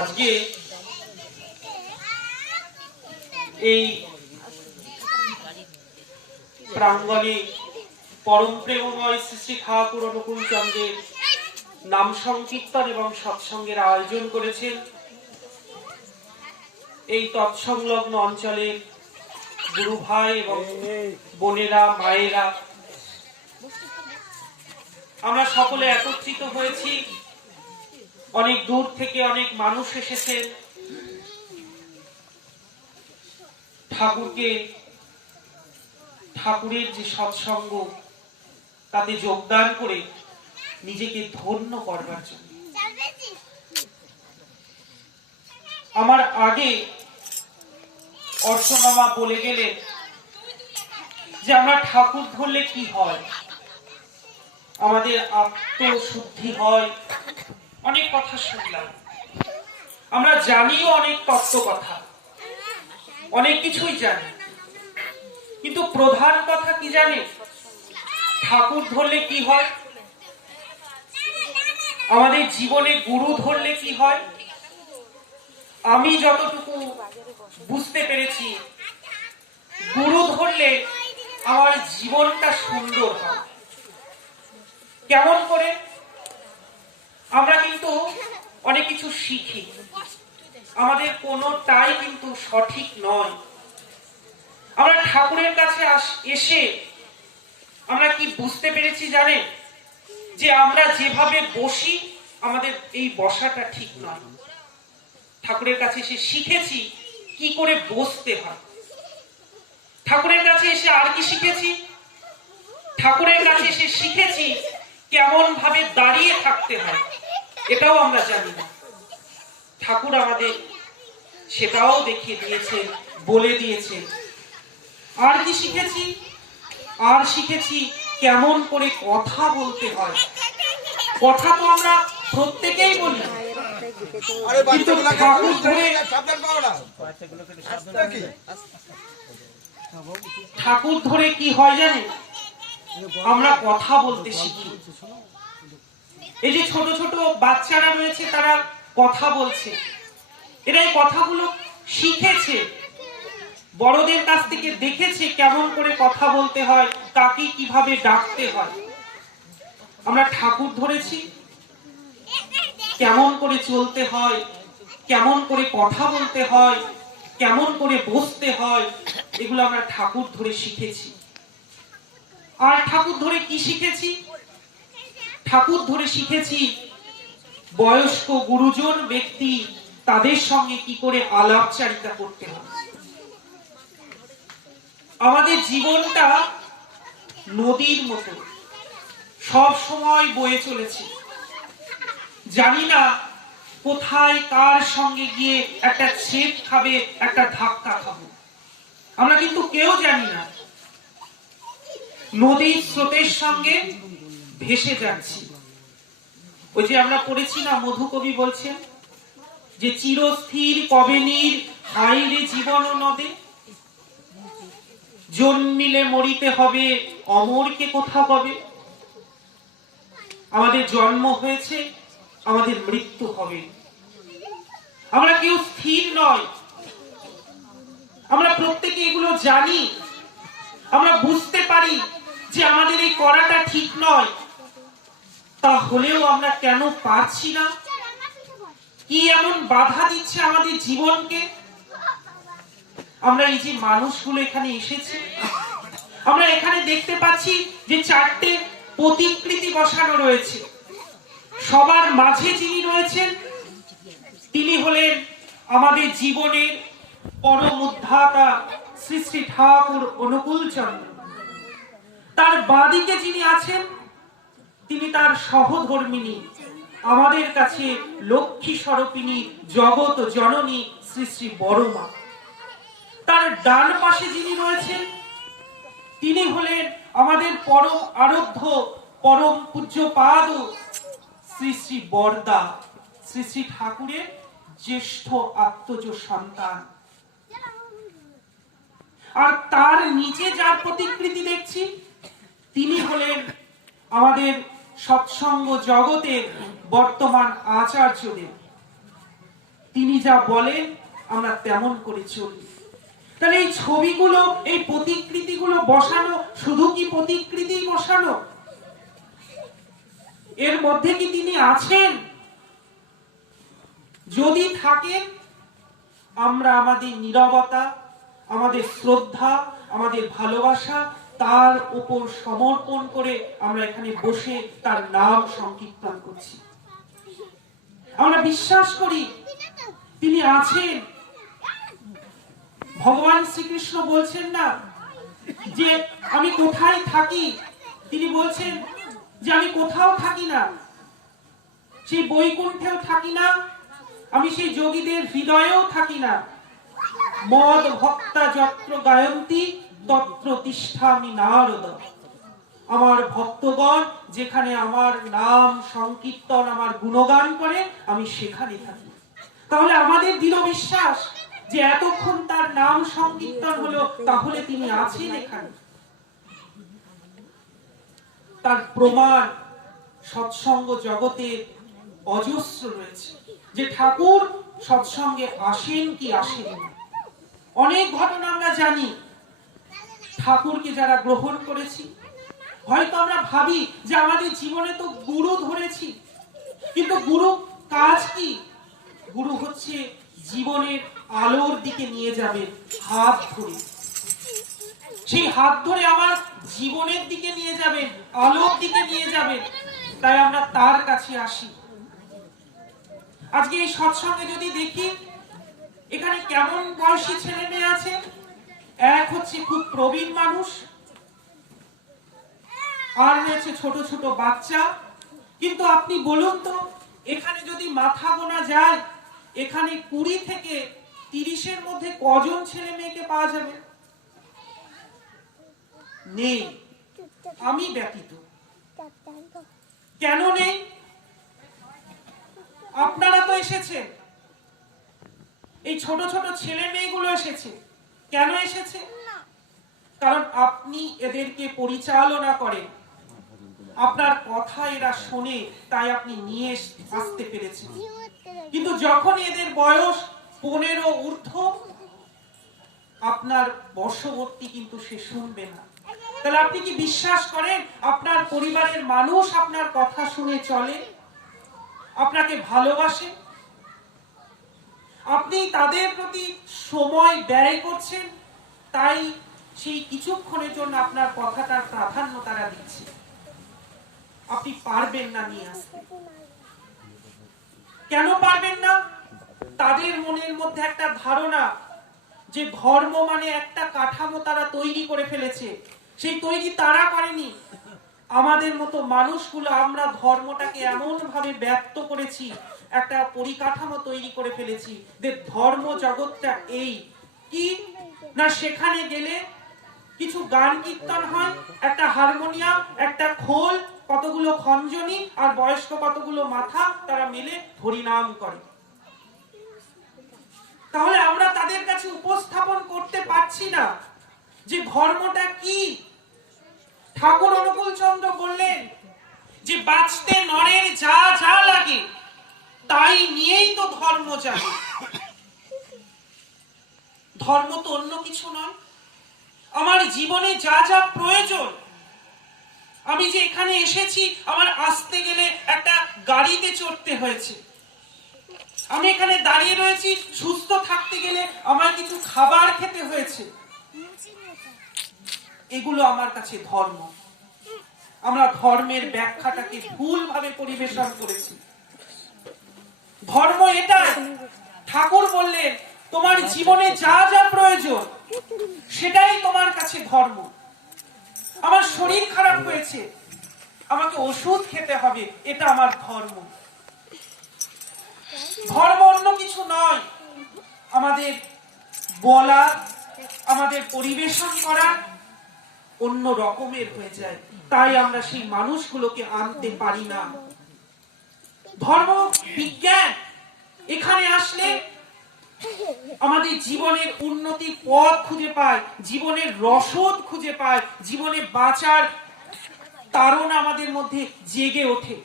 আজকে এই প্রাঙ্গণে পরম প্রেমময় শ্রী শ্রী ঠাকুর অনুকূল চন্দ্রের নাম সংকীর্তন এবং সৎসঙ্গের আয়োজন করেছেন। এই তৎসংলগ্ন অঞ্চলের গুরু ভাই এবং বোনেরা, মায়েরা, আমরা সকলে একত্রিত হয়েছি। অনেক দূর থেকে অনেক মানুষ এসেছেন ঠাকুরের যে সৎসঙ্গ তাতে যোগদান করে নিজেকে ধন্য করবার জন্য। আমার আগে অর্চনামা বলে গেলে যে আমরা ঠাকুর ধরলে কি হয়, আমাদের আত্মশুদ্ধি হয়। অনেক কথা শুনলাম, আমরা জানিও অনেক তত্ত্ব কথা, অনেক কিছুই জানি, কিন্তু প্রধান কথা কি জানে? ঠাকুর ধরলে কি হয়, আমাদের জীবনে গুরু ধরলে কি হয়। আমি যতটুকু বুঝতে পেরেছি, গুরু ধরলে আমার জীবনটা সুন্দর হয়। কেমন করে? আমরা কিন্তু অনেক কিছু শিখি, আমাদের কোনোটাই কিন্তু সঠিক নয়। আমরা ঠাকুরের কাছে এসে আমরা কি বুঝতে পেরেছি জানেন? যে আমরা যেভাবে বসি, আমাদের এই বসাটা ঠিক নয়। ঠাকুরের কাছে এসে শিখেছি কি করে বসতে হয়। ঠাকুরের কাছে এসে আর কি শিখেছি? ঠাকুরের কাছে এসে শিখেছি কেমন ভাবে দাঁড়িয়ে থাকতে হয়, এটাও আমরা জানি না। ঠাকুর আমাদের সেটাও দেখিয়ে দিয়েছে, বলে দিয়েছে। আর কি শিখেছি? আর শিখেছি কেমন করে কথা বলতে হয়। কথা তো আমরা প্রত্যেকেই বলি, কিন্তু ঠাকুর ধরে কি হয় জানে? আমরা কথা বলতে শিখি। এই যে ছোট ছোট বাচ্চারা রয়েছে, তারা কথা বলছে, এরা এই কথাগুলো শিখেছে, বড়দের কাছ থেকে দেখেছে কেমন করে কথা বলতে হয়, কাকে কিভাবে ডাকতে হয়। আমরা ঠাকুর ধরেছি কেমন করে চলতে হয়, কেমন করে কথা বলতে হয়, কেমন করে বসতে হয়, এগুলো আমরা ঠাকুর ধরে শিখেছি। আর ঠাকুর ধরে কি শিখেছি? ঠাকুর ধরে শিখেছি বয়স্ক গুরুজন ব্যক্তি, তাদের সঙ্গে কি করে আলাপচারিতা করতে হয়। আমাদের জীবনটা নদীর মতো সব সময় বয়ে চলেছে। জানি না কোথায় কার সঙ্গে গিয়ে একটা ছেদ খাবে, একটা ধাক্কা খাবো, আমরা কিন্তু কেউ জানি না। নদীর স্রোতের সঙ্গে ভেসে যাচ্ছি। ওই যে আমরা পড়েছি না, মধুকবি বলছেন যে চিরস্থির কবে নীর হাইরে জীবন নদে, জন্মিলে মরিতে হবে অমরকে কোথা কবে। আমাদের জন্ম হয়েছে, আমাদের মৃত্যু হবে। আমরা কেউ স্থির নয়, আমরা প্রত্যেকে এগুলো জানি। আমরা বুঝতে পারি যে আমাদের এই করাটা ঠিক নয়, তাহলেও আমরা কেন পারছি না? কি এমন বাধা দিচ্ছে আমাদের জীবনকে? আমরা এই যে মানুষগুলো এখানে এসেছে, আমরা এখানে দেখতে পাচ্ছি যে 4টে প্রতিকৃতি বসানো রয়েছে। সবার মাঝে যিনি রয়েছেন তিনি হলেন আমাদের জীবনের পরম উদ্ধাতা শ্রী শ্রী ঠাকুর অনুকূল চন্দ্র। তার বাঁদিকে যিনি আছেন তিনি তার সহধর্মিনী, আমাদের কাছে লক্ষ্মী স্বরূপিণী, জগৎ জননী শ্রী শ্রী বড়মা। তার ডান পাশে যিনি রয়েছেন তিনি হলেন আমাদের পরম আরাধ্য, পরম পূজ্যপাদ শ্রী শ্রী বরদা, শ্রী শ্রী ঠাকুরের জ্যেষ্ঠ আত্মজ সন্তান। আর তার নিচে যার প্রতিকৃতি দেখছি তিনি হলেন আমাদের সৎসঙ্গ জগতের বর্তমান আচার্যদেব। তিনি যা বলেন আমরা তেমন করে চলি। তাহলে এই ছবিগুলো, এই প্রতিকৃতিগুলো বসানো শুধু কি প্রতিকৃতি বসানো? এর মধ্যে কি তিনি আছেন? যদি থাকেন, আমরা আমাদের নীরবতা, আমাদের শ্রদ্ধা, আমাদের ভালোবাসা তার উপর সমর্পণ করে আমরা এখানে বসে তার নাম সংকীর্তন করছি। আমরা বিশ্বাস করি তিনি আছেন। ভগবান শ্রীকৃষ্ণ বলছেন না যে আমি কোথায় থাকি? তিনি বলছেন যে আমি কোথাও থাকি না, সেই বৈকুণ্ঠেও থাকি না, আমি সেই যোগীদের হৃদয়েও থাকি না। মদ ভক্তা যত্র গায়ন্তি তত্র তিষ্ঠামি নারদ। আমার ভক্তগণ যেখানে আমার নাম সংকীর্তন, আমার গুণগান করে, আমি সেখানে থাকি। তাহলে আমাদের দৃঢ় বিশ্বাস যে এতক্ষণ তার নাম সংকীর্তন হলো, তাহলে তিনি আছেন এখানে। তার প্রমাণ সৎসঙ্গ জগতে অজস্র রয়েছে যে ঠাকুর সৎসঙ্গে আসেন কি আসেন না। অনেক ঘটনা আমরা জানি। ঠাকুরকে যারা গ্রহণ করেছি, হয়তো আমরা ভাবি যে আমাদের জীবনে তো গুরু ধরেছি, কিন্তু গুরু কাজ কি? গুরু হচ্ছে জীবনের আলোর দিকে নিয়ে যাবে হাত ধরে। সেই হাত ধরে আমার জীবনের দিকে নিয়ে যাবেন, আলোর দিকে নিয়ে যাবেন। তাই আমরা তার কাছে আসি। আজকে এই সৎসঙ্গে যদি দেখি, এখানে কেমন বয়সী ছেলে মেয়ে আছে। এক হচ্ছে খুব প্রবীণ মানুষ, আর রয়েছে ছোট ছোট বাচ্চা। কিন্তু আপনি বলুন তো, এখানে যদি মাথা গোনা যায়, এখানে 20 থেকে 30-এর মধ্যে কজন ছেলে মেয়েকে পাওয়া যাবে? নেই, আমি ব্যতীত। কেন নেই? আপনারা তো এসেছেন, এই ছোট ছোট ছেলে মেয়েগুলো এসেছে। কেন এসেছে? কারণ আপনি এদেরকে পরিচালনা করেন, আপনার কথা এরা শোনে, তাই আপনি নিয়ে আসতে পেরেছেন। কিন্তু যখন এদের বয়স 15 ঊর্ধ্ব, আপনার বশবর্তী কিন্তু সে শুনবে না। তাহলে আপনি কি বিশ্বাস করেন আপনার পরিবারের মানুষ আপনার কথা শুনে চলে, আপনাকে ভালোবাসে? আপনি তাদের প্রতি সময় ব্যয় করছেন, তাই সেই কিছুক্ষণের জন্য আপনার কথাটার প্রাধান্য তারা দিচ্ছে। আপনি পারবেন না নিয়ে আসতে। কেন পারবেন না? তাদের মনের মধ্যে একটা ধারণা যে ধর্ম মানে একটা কাঠামো তারা তৈরি করে ফেলেছে। সেই তৈরি তারা করেনি। আমাদের মতো মানুষগুলো আমরা ধর্মটাকে এমন ভাবে ব্যক্ত করেছি, একটা পরিকাঠামো তৈরি করে ফেলেছি যে ধর্ম জগৎটা এই কি না, সেখানে গেলে কিছু গান কীর্তন হয়, একটা হারমোনিয়াম, একটা খোল, কতগুলো খঞ্জনি, আর বয়স্ক কতগুলো মাথা, তারা মিলে হরিনাম করে। তাহলে আমরা তাদের কাছে উপস্থাপন করতে পারছি না যে ধর্মটা কি। ঠাকুর অনুকূল চন্দ্র বললেন যে বাঁচতে নরের যা যা লাগে তাই নিয়েই তো ধর্ম জাগে। ধর্ম তো অন্য কিছু নয়। আমার জীবনে যা যা প্রয়োজন, আমি যে এখানে এসেছি, আমার আসতে গেলে একটা গাড়িতে চড়তে হয়েছে। আমি এখানে দাঁড়িয়ে রয়েছি, সুস্থ থাকতে গেলে আমার কিছু খাবার খেতে হয়েছে। এগুলো আমার কাছে ধর্ম। আমরা ধর্মের ব্যাখ্যাটাকে ভুলভাবে পরিবেশন করেছি। ধর্ম এটা। ঠাকুর বললেন তোমার জীবনে যা যা প্রয়োজন সেটাই তোমার কাছে ধর্ম। আমার শরীর খারাপ হয়েছে, আমাকে ওষুধ খেতে হবে, এটা আমার ধর্ম। ধর্ম অন্য কিছু নয়। আমাদের বলা, আমাদের পরিবেশন করা অন্য রকমের হয়ে যায়, তাই আমরা সেই মানুষগুলোকে আনতে পারি না। ধর্ম বিজ্ঞান এখানে আসলে আমাদের জীবনের উন্নতির পথ খুঁজে পায়, জীবনের রসদ খুঁজে পায়, জীবনে বাঁচার তাড়না আমাদের মধ্যে জেগে ওঠে।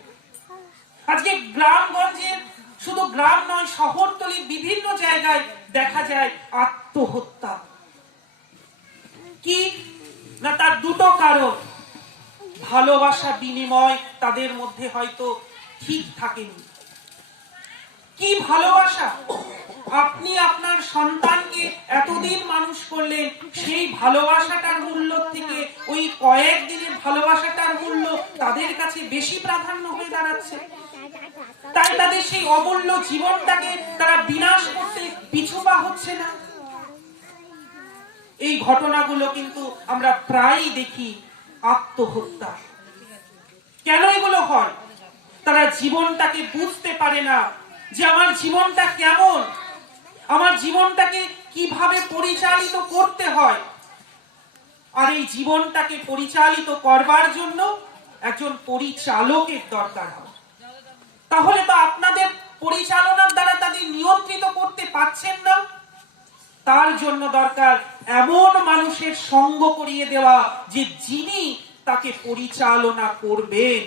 আজকে গ্রামগঞ্জের শুধু গ্রাম নয়, শহরতলির বিভিন্ন জায়গায় দেখা যায় আত্মহত্যা। কি না, তার দুটো কারণ। ভালোবাসা বিনিময় তাদের মধ্যে হয়তো ঠিক থাকেনি। কি ভালোবাসা? আপনি আপনার সন্তানকে এতদিন মানুষ করলেন, সেই ভালোবাসাটার মূল্য থেকে ওই কয়েকদিনের ভালোবাসাটার মূল্য তাদের কাছে বেশি প্রাধান্য হয়ে দাঁড়াচ্ছে। তাই তাদের সেই অমূল্য জীবনটাকে তারা বিনাশ করতে পিছুপা হচ্ছে না। এই ঘটনাগুলো কিন্তু আমরা প্রায়ই দেখি। আত্মহত্যা কেন এগুলো হয়? তারা জীবনটাকে বুঝতে পারে না যে আমার জীবনটা কেমন, আমার জীবনটাকে কিভাবে পরিচালিত করতে হয়। আর এই জীবনটাকে পরিচালিত করবার জন্য একজন পরিচালকের দরকার হয়। তাহলে তো আপনাদের পরিচালনার দ্বারা তাদের নিয়ন্ত্রিত করতে পারছেন না। তার জন্য দরকার এমন মানুষের সঙ্গ করিয়ে দেওয়া যে যিনি তাকে পরিচালনা করবেন।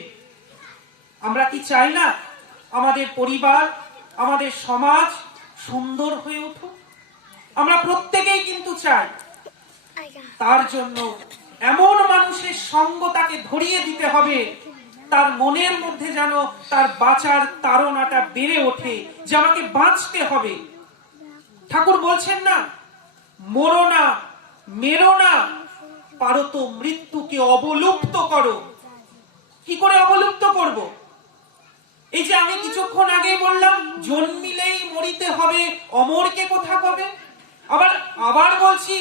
আমরা কি চাই না আমাদের পরিবার, আমাদের সমাজ সুন্দর হয়ে উঠুক? আমরা প্রত্যেকেই কিন্তু চাই। তার জন্য এমন মানুষের সঙ্গ তাকে ধরিয়ে দিতে হবে, তার মনের মধ্যে যেন তার বাঁচার তাড়নাটা বেড়ে ওঠে, যে আমাকে বাঁচতে হবে। ঠাকুর বলছেন না, মরো না, মেরো না, পারো তো মৃত্যুকে অবলুপ্ত করো। কি করে অবলুপ্ত করব? এই যে আমি কিছুক্ষণ আগে বললাম, জন্মিলেই মরিতে হবে, অমরকে কোথা কবে। আবার বলছি,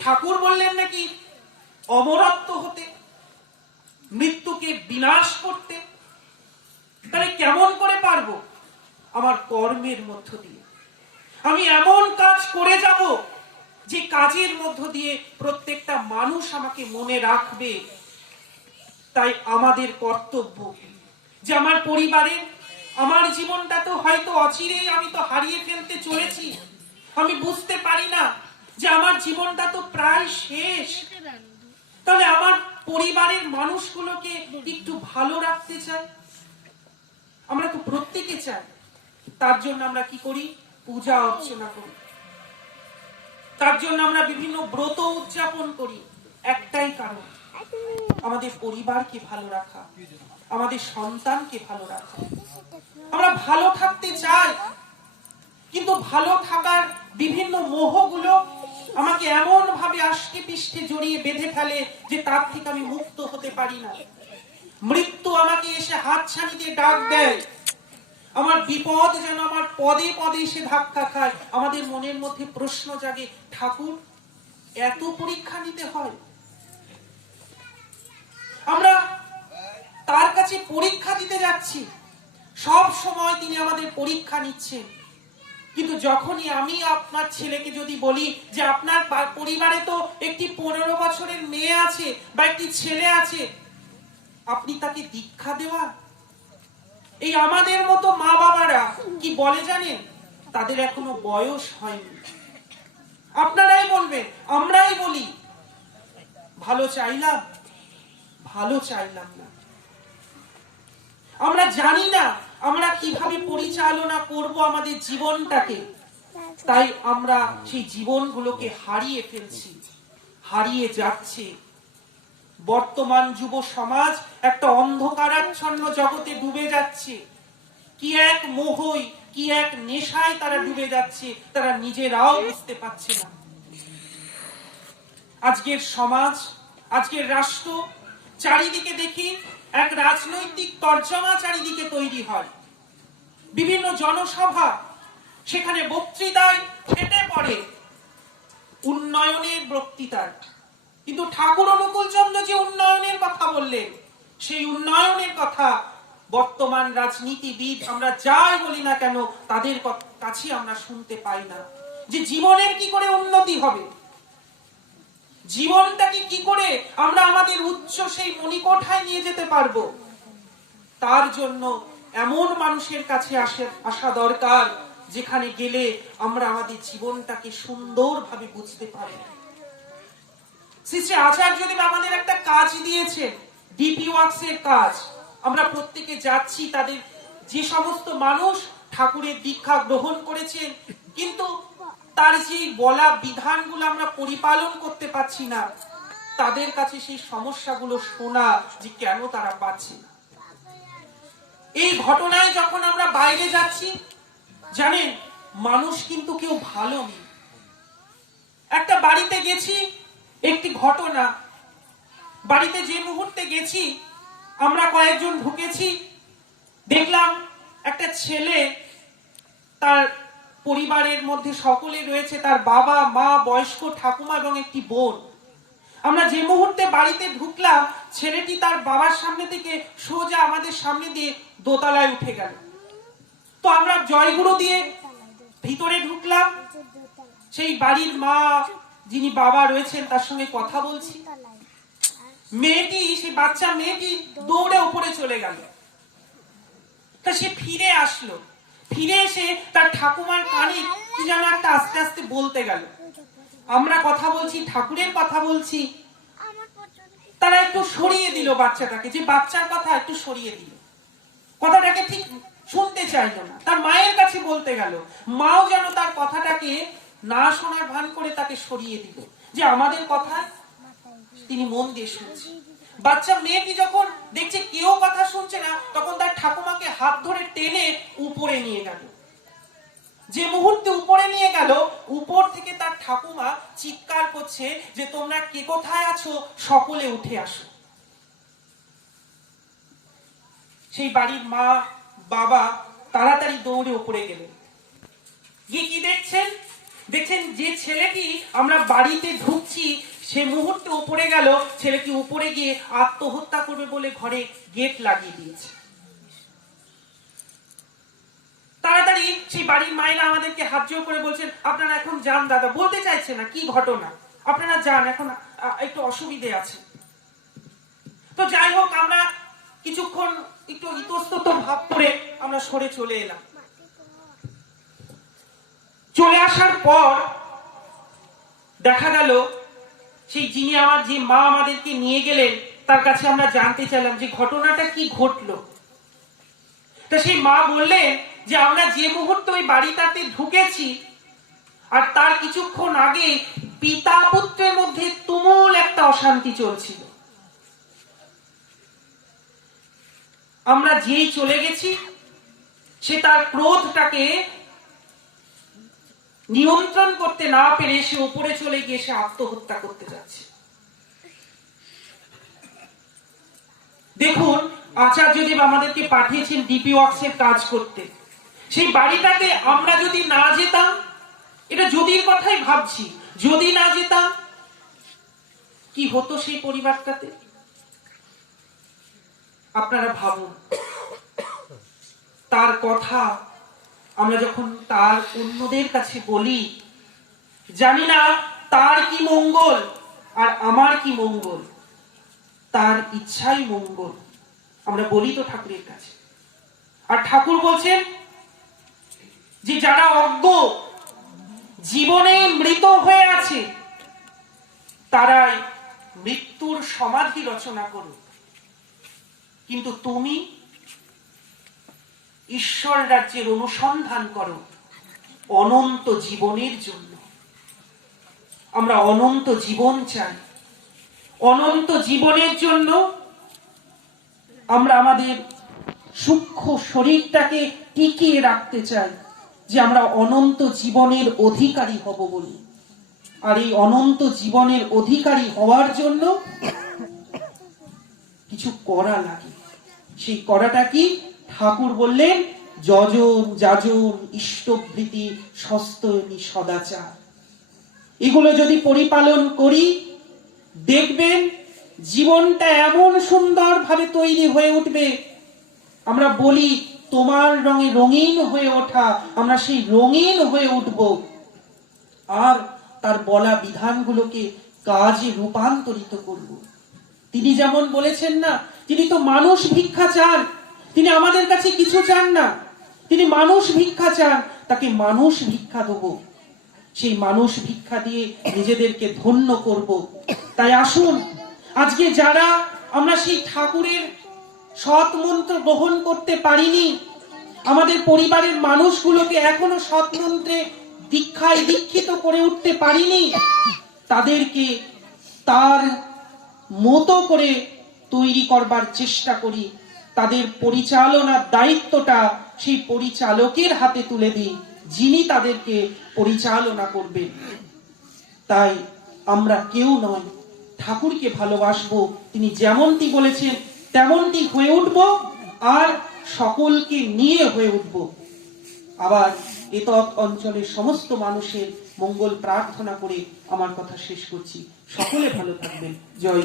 ঠাকুর বললেন নাকি অমরত্ব হতে, মৃত্যুকে বিনাশ করতে। তাহলে কেমন করে পারবো? আমার কর্মের মধ্য দিয়ে। আমি এমন কাজ করে যাব যে কাজের মধ্য দিয়ে প্রত্যেকটা মানুষ আমাকে মনে রাখবে। তাই আমাদের কর্তব্য যে আমার পরিবারে, আমার জীবনটা তো হয়তো অচিরেই আমি তো হারিয়ে ফেলতে চলেছি। আমি বুঝতে পারি না যে আমার জীবনটা তো প্রায় শেষ। তাহলে আমার পরিবারের মানুষগুলোকে একটু ভালো রাখতে চাই। আমরা তো প্রত্যেকে চাই। তার জন্য আমরা কি করি? পূজা অর্চনা করি। তার জন্য আমরা বিভিন্ন ব্রত উদযাপন করি। একটাই কারণ, আমাদের পরিবারকে ভালো রাখা, আমাদের সন্তানকে ভালো রাখা। আমরা ভালো থাকতে চাই, কিন্তু ভালো থাকার বিভিন্ন মোহগুলো আমাকে এমন ভাবে আষ্টে পৃষ্ঠে জড়িয়ে বেঁধে ফেলে যে তার থেকে আমি মুক্ত হতে পারি না। মৃত্যু আমাকে এসে হাতছানি দিয়ে ডাক দেয়। আমার বিপদ যেন আমার পদে পদে এসে ধাক্কা খায়। আমাদের মনের মধ্যে প্রশ্ন জাগে, ঠাকুর এত পরীক্ষা নিতে হয়? আমরা তার কাছে পরীক্ষা দিতে যাচ্ছি, সব সময় তিনি আমাদের পরীক্ষা নিচ্ছেন। কিন্তু যখনই আমি আপনার ছেলেকে যদি বলি যে আপনার পরিবারে তো একটি 15 বছরের মেয়ে আছে বা একটি ছেলে আছে, আপনি তাকে দীক্ষা দেওয়া। এই আমাদের মতো মা বাবারা কি বলে জানেন? তাদের এখনো বয়স হয়নি। আপনারাই বলবেন, আমরাই বলি ভালো চাইলাম, ভালো চাইলাম না। আমরা জানি না আমরা কিভাবে পরিচালনা করব আমাদের জীবনটাকে। তাই আমরা সেই জীবনগুলোকে হারিয়ে ফেলছি, হারিয়ে যাচ্ছে। বর্তমান যুব সমাজ একটা অন্ধকারাচ্ছন্ন জগতে ডুবে যাচ্ছে। কি এক মোহই, কি এক নেশায় তারা ডুবে যাচ্ছে, তারা নিজেরাও বুঝতে পারছে না। আজকের সমাজ, আজকের রাষ্ট্র, চারিদিকে দেখি এক রাজনৈতিক তরজমা চারিদিকে তৈরি হয়। বিভিন্ন জনসভা, সেখানে বক্তৃতায় ফেটে পড়ে উন্নয়নের বক্তৃতার। কিন্তু ঠাকুর অনুকূল চন্দ্র যে উন্নয়নের কথা বললেন, সেই উন্নয়নের কথা বর্তমান রাজনীতিবিদ আমরা যাই বলি না কেন তাদের কাছে আমরা শুনতে পাই না। যে জীবনের কি করে উন্নতি হবে, জীবনটাকে কি করে আমরা আমাদের উচ্চ সেই মণিকোঠায় নিয়ে যেতে পারবো, তার জন্য এমন মানুষের কাছে আসা দরকার যেখানে গেলে আমরা আমাদের জীবনটাকে সুন্দরভাবে বুঝতে পারি। শ্রী শ্রী আচার্যদেব আমাদের একটা কাজ দিয়েছে, ডিপি ওয়ার্কস এর কাজ। আমরা প্রত্যেকে যাচ্ছি, তাদের যে সমস্ত মানুষ ঠাকুরের দীক্ষা গ্রহণ করেছেন, কিন্তু তার যেই বলা বিধানগুলো আমরা পরিপালন করতে পারছি না, তাদের কাছে সেই সমস্যাগুলো শোনা যে কেন তারা পাচ্ছে না। এই ঘটনায় যখন আমরা বাইরে যাচ্ছি, জানেন মানুষ কিন্তু কেউ ভালো নেই। একটা বাড়িতে গেছি, একটি ঘটনা, বাড়িতে যে মুহূর্তে গেছি আমরা কয়েকজন ঢুকেছি, দেখলাম একটা ছেলে, তার পরিবারের মধ্যে সকলে রয়েছে, তার বাবা মা, বয়স্ক ঠাকুমা এবং একটি বোন। আমরা যে মুহূর্তে বাড়িতে ঢুকলাম, ছেলেটি তার বাবার সামনে থেকে সোজা আমাদের সামনে দিয়ে দোতলায় উঠে গেল। তো আমরা জয়গুরু দিয়ে ভিতরে ঢুকলাম, সেই বাড়ির মা যিনি বাবা রয়েছেন তার সঙ্গে কথা বলছি। মেয়েটি, সেই বাচ্চা মেয়েটি দৌড়ে উপরে চলে গেল। তা সে ফিরে আসলো, ফিরে এসে তার ঠাকুমার কানে কি যেন একটা আস্তে আস্তে বলতে গেল। আমরা কথা বলছি, ঠাকুরের কথা বলছি, তারা একটু সরিয়ে দিল বাচ্চাটাকে, যে বাচ্চার কথা একটু সরিয়ে দিল, কথাটাকে ঠিক শুনতে চাইল না, তার মায়ের কাছে বলতে গেল। মাও যেন তার কথাটাকে না শোনার ভান করে তাকে সরিয়ে দিল, যে আমাদের কথা তিনি মন দিয়ে শুনছে। বাচ্চা মেয়েটি যখন দেখছে কেউ কথা শুনছে না, তখন তার ঠাকুমাকে হাত ধরে টেনে উপরে নিয়ে গেল। যে মুহূর্তে উপরে নিয়ে গেল, উপর থেকে তার ঠাকুমা চিৎকার করছে যে তোমরা কে কোথায় আছো, সকলে উঠে আসো। সেই বাড়ির মা বাবা তাড়াতাড়ি দৌড়ে উপরে গেলেন। গিয়ে কি দেখছেন? দেখছেন যে ছেলেটি আমরা বাড়িতে ঢুকছি সে মুহূর্তে উপরে গেল, ছেলেটি উপরে গিয়ে আত্মহত্যা করবে বলে ঘরে গেট লাগিয়ে দিয়েছে। তাড়াতাড়ি সেই বাড়ির মায়েরা আমাদেরকে হাত জোড় করে বলছেন আপনারা এখন যান দাদা, বলতে চাইছে না কি ঘটনা, আপনারা যান, এখন একটু অসুবিধে আছে। তো যাই হোক, আমরা কিছুক্ষণ একটু ইতস্তত ভাব করে আমরা সরে চলে এলাম। চলে আসার পর দেখা গেল সেই যিনি আমার, যে মা আমাদেরকে নিয়ে গেলেন, তার কাছে আমরা জানতে চাইলাম যে ঘটনাটা কি ঘটলো। তা সেই মা বললেন যে আমরা যে মুহূর্তে ওই বাড়িটাতে ঢুকেছি আর তার কিছুক্ষণ আগে পিতা পুত্রের মধ্যে তুমুল একটা অশান্তি চলছিল। আমরা যেই চলে গেছি, সে তার ক্রোধটাকে নিয়ন্ত্রণ করতে না পেরে সে উপরে চলে গিয়ে সে আত্মহত্যা করতে যাচ্ছে। দেখুন, আচার্যদেব আমাদেরকে পাঠিয়েছেন ডিপি ওয়ার্কসের কাজ করতে। সেই বাড়িটাতে আমরা যদি না যেতাম, এটা যদির কথাই ভাবছি, যদি না যেতাম কি হতো সেই পরিবারটাতে? আপনারা ভাবুন। তার কথা আমরা যখন তার অন্যদের কাছে বলি, জানি না তার কি মঙ্গল আর আমার কি মঙ্গল, তার ইচ্ছাই মঙ্গল, আমরা বলি তো ঠাকুরের কাছে। আর ঠাকুর বলছেন যে যারা অজ্ঞ, জীবনে মৃত হয়ে আছে, তারাই মৃত্যুর সমাধি রচনা করুক, কিন্তু তুমি ঈশ্বর রাজ্যের অনুসন্ধান করো অনন্ত জীবনের জন্য। আমরা অনন্ত জীবন চাই। অনন্ত জীবনের জন্য আমরা আমাদের সূক্ষ্ম শরীরটাকে টিকিয়ে রাখতে চাই, যে আমরা অনন্ত জীবনের অধিকারী হব বলি। আর এই অনন্ত জীবনের অধিকারী হওয়ার জন্য কিছু করা লাগে। সেই করাটা কি? ঠাকুর বললেন যজন যাজন ইষ্টবৃতি সস্তয়নী সদাচার। এগুলো যদি পরিপালন করি, দেখবেন জীবনটা এমন সুন্দরভাবে তৈরি হয়ে উঠবে। আমরা বলি তোমার রঙে রঙিন হয়ে ওঠা, আমরা সেই রঙিন হয়ে উঠব। আর তার বলা বিধানগুলোকে কাজে রূপান্তরিত করব। তিনি যেমন বলেছেন না, তিনি তো মানুষ ভিক্ষা চান, তিনি আমাদের কাছে কিছু চান না, তিনি মানুষ ভিক্ষা চান, তাকে মানুষ ভিক্ষা দেব। সেই মানুষ ভিক্ষা দিয়ে নিজেদেরকে ধন্য করব। তাই আসুন, আজকে যারা আমরা সেই ঠাকুরের সৎ মন্ত্র গ্রহণ করতে পারিনি, আমাদের পরিবারের মানুষগুলোকে এখনো সৎমন্ত্রে দীক্ষায় দীক্ষিত করে উঠতে পারিনি, তাদেরকে তার মতো করে তৈরি করবার চেষ্টা করি। তাদের পরিচালনার দায়িত্বটা সেই পরিচালকের হাতে তুলে দিই, যিনি তাদেরকে পরিচালনা করবেন। তাই আমরা কেউ নয়, ঠাকুরকে ভালোবাসবো, তিনি যেমনটি বলেছেন তেমনটি হয়ে উঠব, আর সকলকে নিয়ে হয়ে উঠব। আবার এতৎ অঞ্চলের সমস্ত মানুষের মঙ্গল প্রার্থনা করে আমার কথা শেষ করছি। সকলে ভালো থাকবেন। জয়।